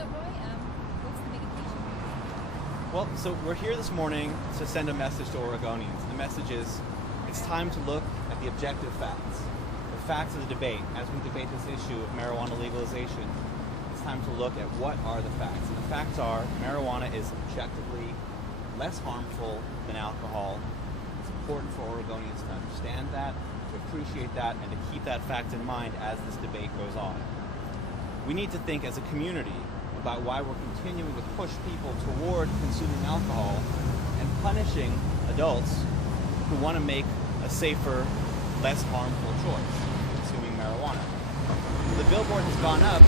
So Roy, what's the big occasion? Well, so we're here this morning to send a message to Oregonians. The message is, it's time to look at the objective facts. The facts of the debate. As we debate this issue of marijuana legalization, it's time to look at what are the facts. And the facts are, marijuana is objectively less harmful than alcohol. It's important for Oregonians to understand that, to appreciate that, and to keep that fact in mind as this debate goes on. We need to think as a community about why we're continuing to push people toward consuming alcohol and punishing adults who want to make a safer, less harmful choice, consuming marijuana. The Billboard has gone up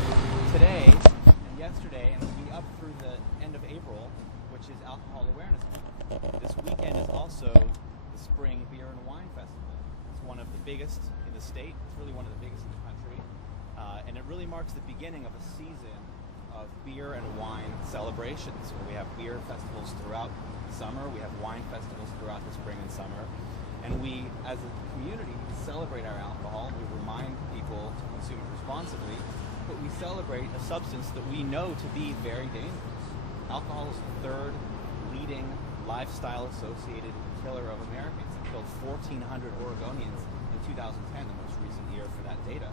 today and yesterday and will be up through the end of April, which is Alcohol Awareness Month. This weekend is also the Spring Beer and Wine Festival. It's one of the biggest in the state. It's really one of the biggest in the country. And it really marks the beginning of a season of beer and wine celebrations, where we have beer festivals throughout the summer, we have wine festivals throughout the spring and summer, and we, as a community, celebrate our alcohol. We remind people to consume it responsibly, but we celebrate a substance that we know to be very dangerous. Alcohol is the third leading lifestyle-associated killer of Americans. It killed 1,400 Oregonians in 2010, the most recent year for that data.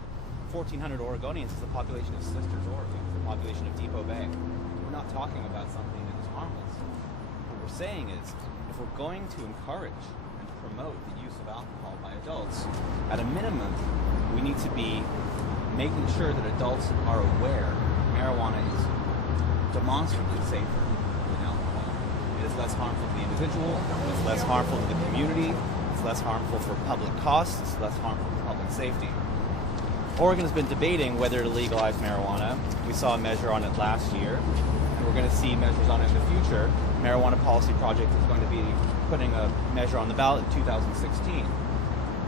1,400 Oregonians is the population of Sisters, Oregon, the population of Depot Bay. We're not talking about something that is harmless. What we're saying is, if we're going to encourage and to promote the use of alcohol by adults, at a minimum, we need to be making sure that adults are aware marijuana is demonstrably safer than alcohol. It is less harmful to the individual, it's less harmful to the community, it's less harmful for public costs, it's less harmful for public safety. Oregon has been debating whether to legalize marijuana. We saw a measure on it last year, and we're going to see measures on it in the future. Marijuana Policy Project is going to be putting a measure on the ballot in 2016.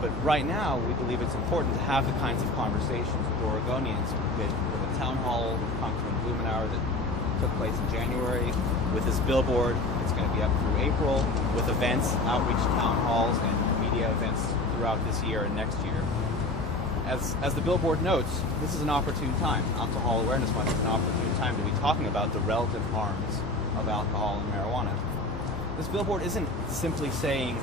But right now, we believe it's important to have the kinds of conversations with Oregonians, with a town hall with Congressman Blumenauer that took place in January, with this billboard that's going to be up through April, with events, outreach town halls, and media events throughout this year and next year. As the billboard notes, this is an opportune time. Alcohol Awareness Month is an opportune time to be talking about the relative harms of alcohol and marijuana. This billboard isn't simply saying,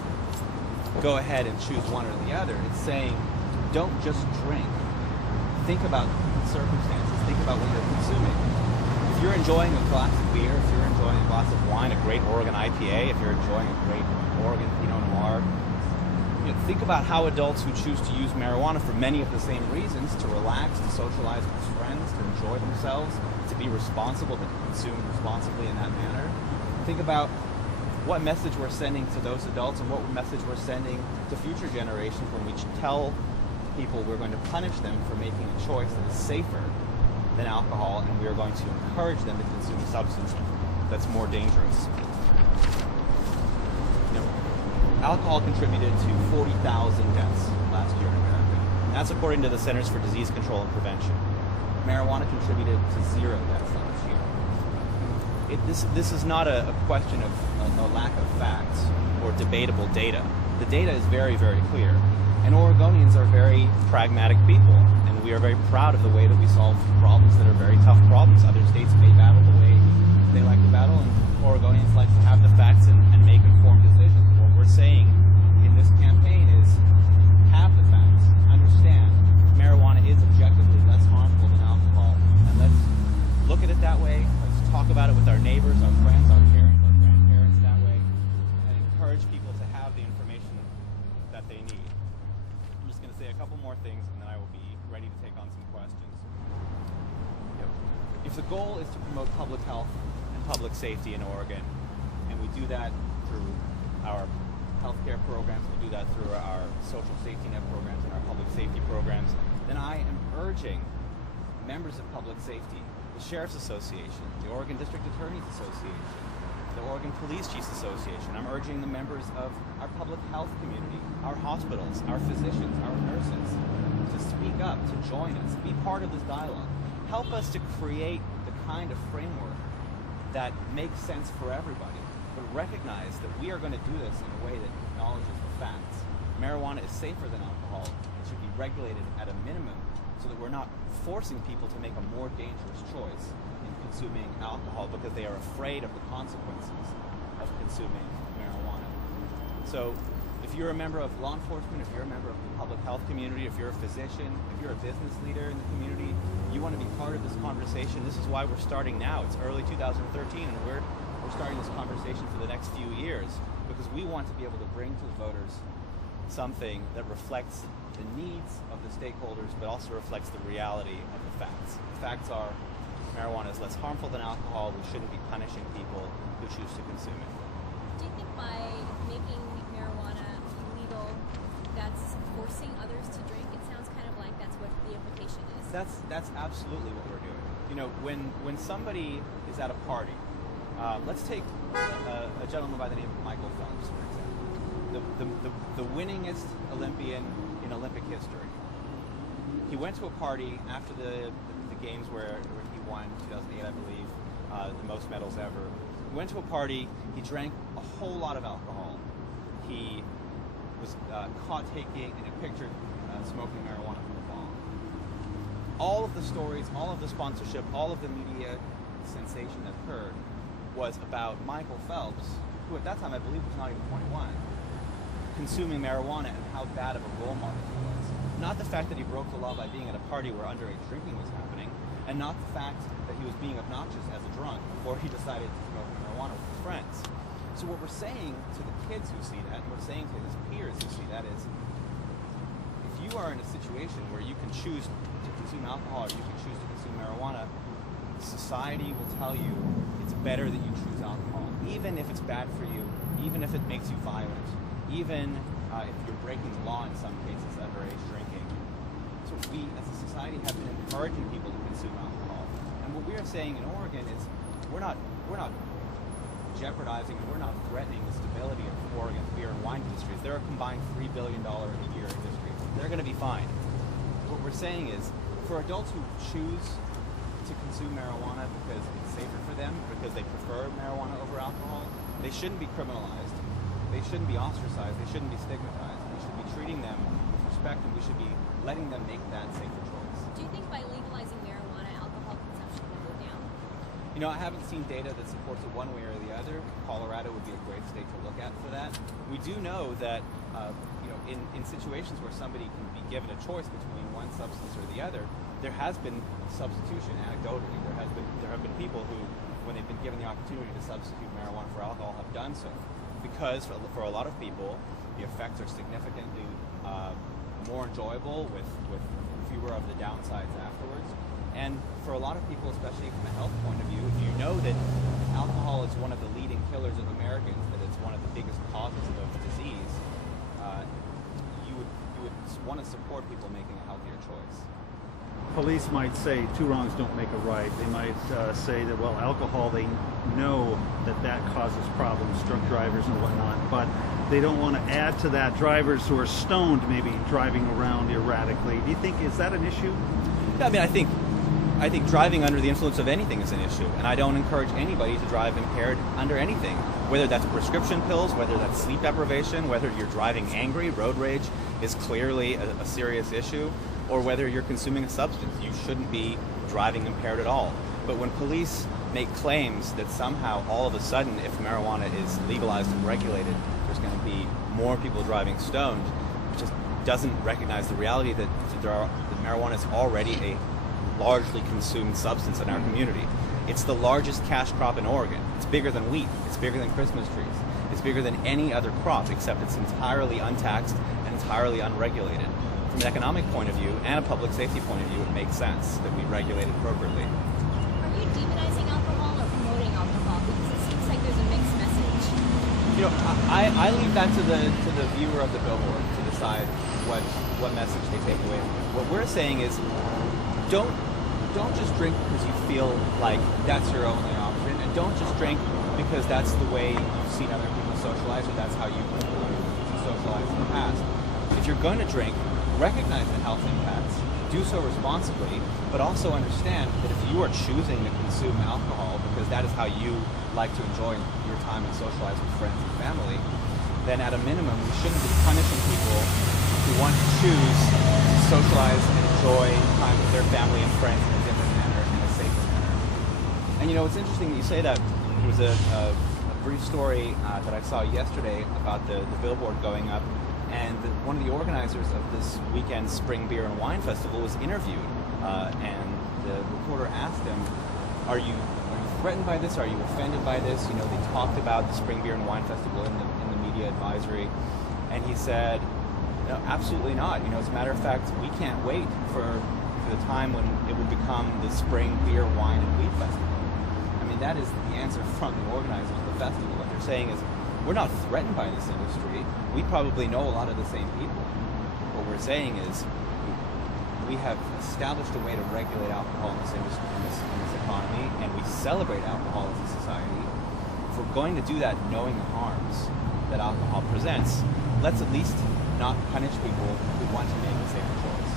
go ahead and choose one or the other. It's saying, don't just drink. Think about circumstances. Think about what you're consuming. If you're enjoying a glass of beer, if you're enjoying a glass of wine, a great Oregon IPA, if you're enjoying a great Oregon Pinot Noir, think about how adults who choose to use marijuana for many of the same reasons, to relax, to socialize with friends, to enjoy themselves, to be responsible, to consume responsibly in that manner. Think about what message we're sending to those adults and what message we're sending to future generations when we tell people we're going to punish them for making a choice that is safer than alcohol, and we are going to encourage them to consume a substance that's more dangerous. Alcohol contributed to 40,000 deaths last year in America. And that's according to the Centers for Disease Control and Prevention. Marijuana contributed to 0 deaths last year. This is not a question of a lack of facts or debatable data. The data is very, very clear. And Oregonians are very pragmatic people. And we are very proud of the way that we solve problems that are very tough problems. Other states may battle the way they like to battle, and Oregonians like to have the facts and make informed decisions. We're saying in this campaign is have the facts, understand marijuana is objectively less harmful than alcohol, and let's look at it that way, let's talk about it with our neighbors, our friends, our parents, our grandparents that way, and encourage people to have the information that they need. I'm just going to say a couple more things and then I will be ready to take on some questions. If the goal is to promote public health and public safety in Oregon, and we do that through our healthcare programs, we do that through our social safety net programs and our public safety programs, then I am urging members of public safety, the Sheriff's Association, the Oregon District Attorneys Association, the Oregon Police Chiefs Association, I'm urging the members of our public health community, our hospitals, our physicians, our nurses, to speak up, to join us, be part of this dialogue. Help us to create the kind of framework that makes sense for everybody. But recognize that we are going to do this in a way that acknowledges the facts. Marijuana is safer than alcohol. It should be regulated at a minimum so that we're not forcing people to make a more dangerous choice in consuming consuming alcohol because they are afraid of the consequences of consuming marijuana. So if you're a member of law enforcement, if you're a member of the public health community, if you're a physician, if you're a business leader in the community, you want to be part of this conversation. This is why we're starting now. It's early 2013, and we're starting this conversation for the next few years because we want to be able to bring to the voters something that reflects the needs of the stakeholders, but also reflects the reality of the facts. The facts are marijuana is less harmful than alcohol. We shouldn't be punishing people who choose to consume it. Do you think by making marijuana legal, that's forcing others to drink? It sounds kind of like that's what the implication is. That's absolutely what we're doing. You know, when somebody is at a party, let's take a gentleman by the name of Michael Phelps, for example, the winningest Olympian in Olympic history. He went to a party after the games where he won 2008, I believe, the most medals ever. He went to a party. He drank a whole lot of alcohol. He was caught taking in a picture smoking marijuana from the bong. All of the stories, all of the sponsorship, all of the media sensation that occurred was about Michael Phelps, who at that time I believe was not even 21, consuming marijuana and how bad of a role model he was. Not the fact that he broke the law by being at a party where underage drinking was happening, and not the fact that he was being obnoxious as a drunk before he decided to smoke marijuana with his friends. So what we're saying to the kids who see that, and we're saying to his peers who see that is, if you are in a situation where you can choose to consume alcohol or you can choose to consume marijuana, society will tell you it's better that you choose alcohol, even if it's bad for you, even if it makes you violent, even if you're breaking the law in some cases, underage drinking. So we, as a society, have been encouraging people to consume alcohol. And what we are saying in Oregon is we're not jeopardizing and we're not threatening the stability of Oregon's beer and wine industries. They're a combined $3 billion a year industry. They're going to be fine. What we're saying is for adults who choose to consume marijuana because it's safer for them, because they prefer marijuana over alcohol, they shouldn't be criminalized. They shouldn't be ostracized. They shouldn't be stigmatized. We should be treating them with respect, and we should be letting them make that safer choice. Do you think by legalizing marijuana, alcohol consumption will go down? You know, I haven't seen data that supports it one way or the other. Colorado would be a great state to look at for that. We do know that, in situations where somebody can be given a choice between one substance or the other, there has been substitution anecdotally. There have been people who, when they've been given the opportunity to substitute marijuana for alcohol, have done so. Because for a lot of people, the effects are significantly more enjoyable with fewer of the downsides afterwards. And for a lot of people, especially from a health point of view, if you know that alcohol is one of the leading killers of Americans, that it's one of the biggest causes of disease, you would want to support people making a healthier choice. Police might say two wrongs don't make a right. They might say that, well, alcohol, they know that causes problems, drunk drivers and whatnot, but they don't want to add to that drivers who are stoned maybe driving around erratically. Do you think, is that an issue? Yeah, I mean, I think driving under the influence of anything is an issue, and I don't encourage anybody to drive impaired under anything, whether that's prescription pills, whether that's sleep deprivation, whether you're driving angry. Road rage is clearly a serious issue, or whether you're consuming a substance. You shouldn't be driving impaired at all. But when police make claims that somehow all of a sudden, if marijuana is legalized and regulated, there's going to be more people driving stoned, it just doesn't recognize the reality that marijuana is already a largely consumed substance in our community. It's the largest cash crop in Oregon. It's bigger than wheat. It's bigger than Christmas trees. It's bigger than any other crop, except it's entirely untaxed and entirely unregulated. From an economic point of view and a public safety point of view, it makes sense that we regulate it appropriately. Are you demonizing alcohol or promoting alcohol? Because it seems like there's a mixed message. You know, I leave that to the viewer of the Billboard to decide what message they take away from it. What we're saying is, don't just drink because you feel like that's your only option, and don't just drink because that's the way you've seen other people socialize, or that's how you've socialized in the past. If you're going to drink, recognize the health impacts, do so responsibly, but also understand that if you are choosing to consume alcohol because that is how you like to enjoy your time and socialize with friends and family, then at a minimum, we shouldn't be punishing people who want to choose to socialize and enjoy time with their family and friends in a different manner, in a safer manner. And it's interesting that you say that. There was a brief story that I saw yesterday about the Billboard going up, and one of the organizers of this weekend's Spring Beer and Wine Festival was interviewed, and the reporter asked him, "Are you threatened by this? Are you offended by this?" They talked about the Spring Beer and Wine Festival in the media advisory, and he said, "No, absolutely not. As a matter of fact, we can't wait for the time when it would become the Spring Beer, Wine, and Wheat Festival." I mean, that is the answer from the organizers of the festival. What they're saying is, we're not threatened by this industry. We probably know a lot of the same people. What we're saying is, we have established a way to regulate alcohol in this industry, in this economy, and we celebrate alcohol as a society. If we're going to do that knowing the harms that alcohol presents, let's at least not punish people who want to make a safer choice.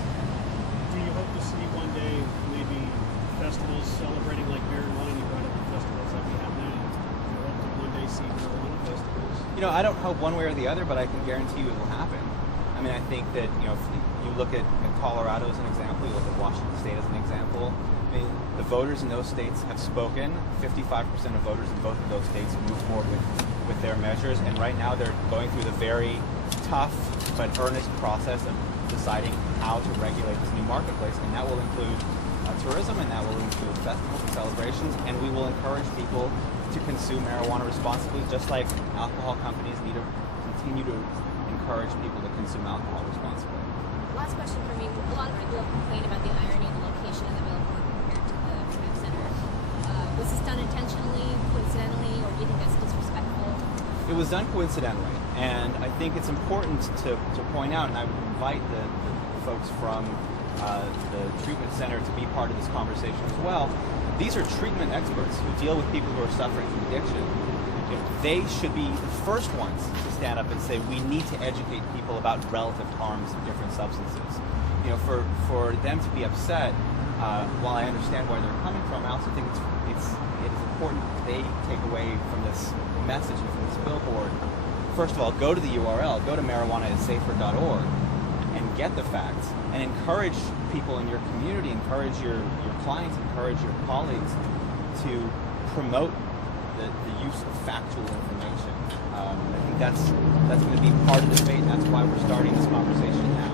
Do you hope to see one day maybe festivals celebrating like beer and wine? You brought up the festivals that we have now. Do you hope to one day see marijuana festivals? I don't hope one way or the other, but I can guarantee you it will happen. I mean, I think that, if you look at Colorado as an example, you look at Washington State as an example, I mean, the voters in those states have spoken. 55% of voters in both of those states have moved forward with their measures, and right now they're going through the very tough but earnest process of deciding how to regulate this new marketplace, and that will include tourism, and that will include festivals and celebrations, and we will encourage people to consume marijuana responsibly, just like alcohol companies need to continue to encourage people to consume alcohol responsibly. Last question for me. A lot of people have complained about the irony of the location of the Billboard compared to the Trade Center. Was this done intentionally, coincidentally, or do you think that's disrespectful? It was done coincidentally, and I think it's important to point out, and I would invite the folks from the treatment center to be part of this conversation as well. These are treatment experts who deal with people who are suffering from addiction. They should be the first ones to stand up and say, we need to educate people about relative harms of different substances. For them to be upset, while I understand where they're coming from, I also think it is important that they take away from this message and from this billboard. First of all, go to the URL, go to marijuanaissafer.org, and get the facts, and encourage people in your community, encourage your clients, encourage your colleagues to promote the use of factual information. I think that's going to be part of the debate, and that's why we're starting this conversation now.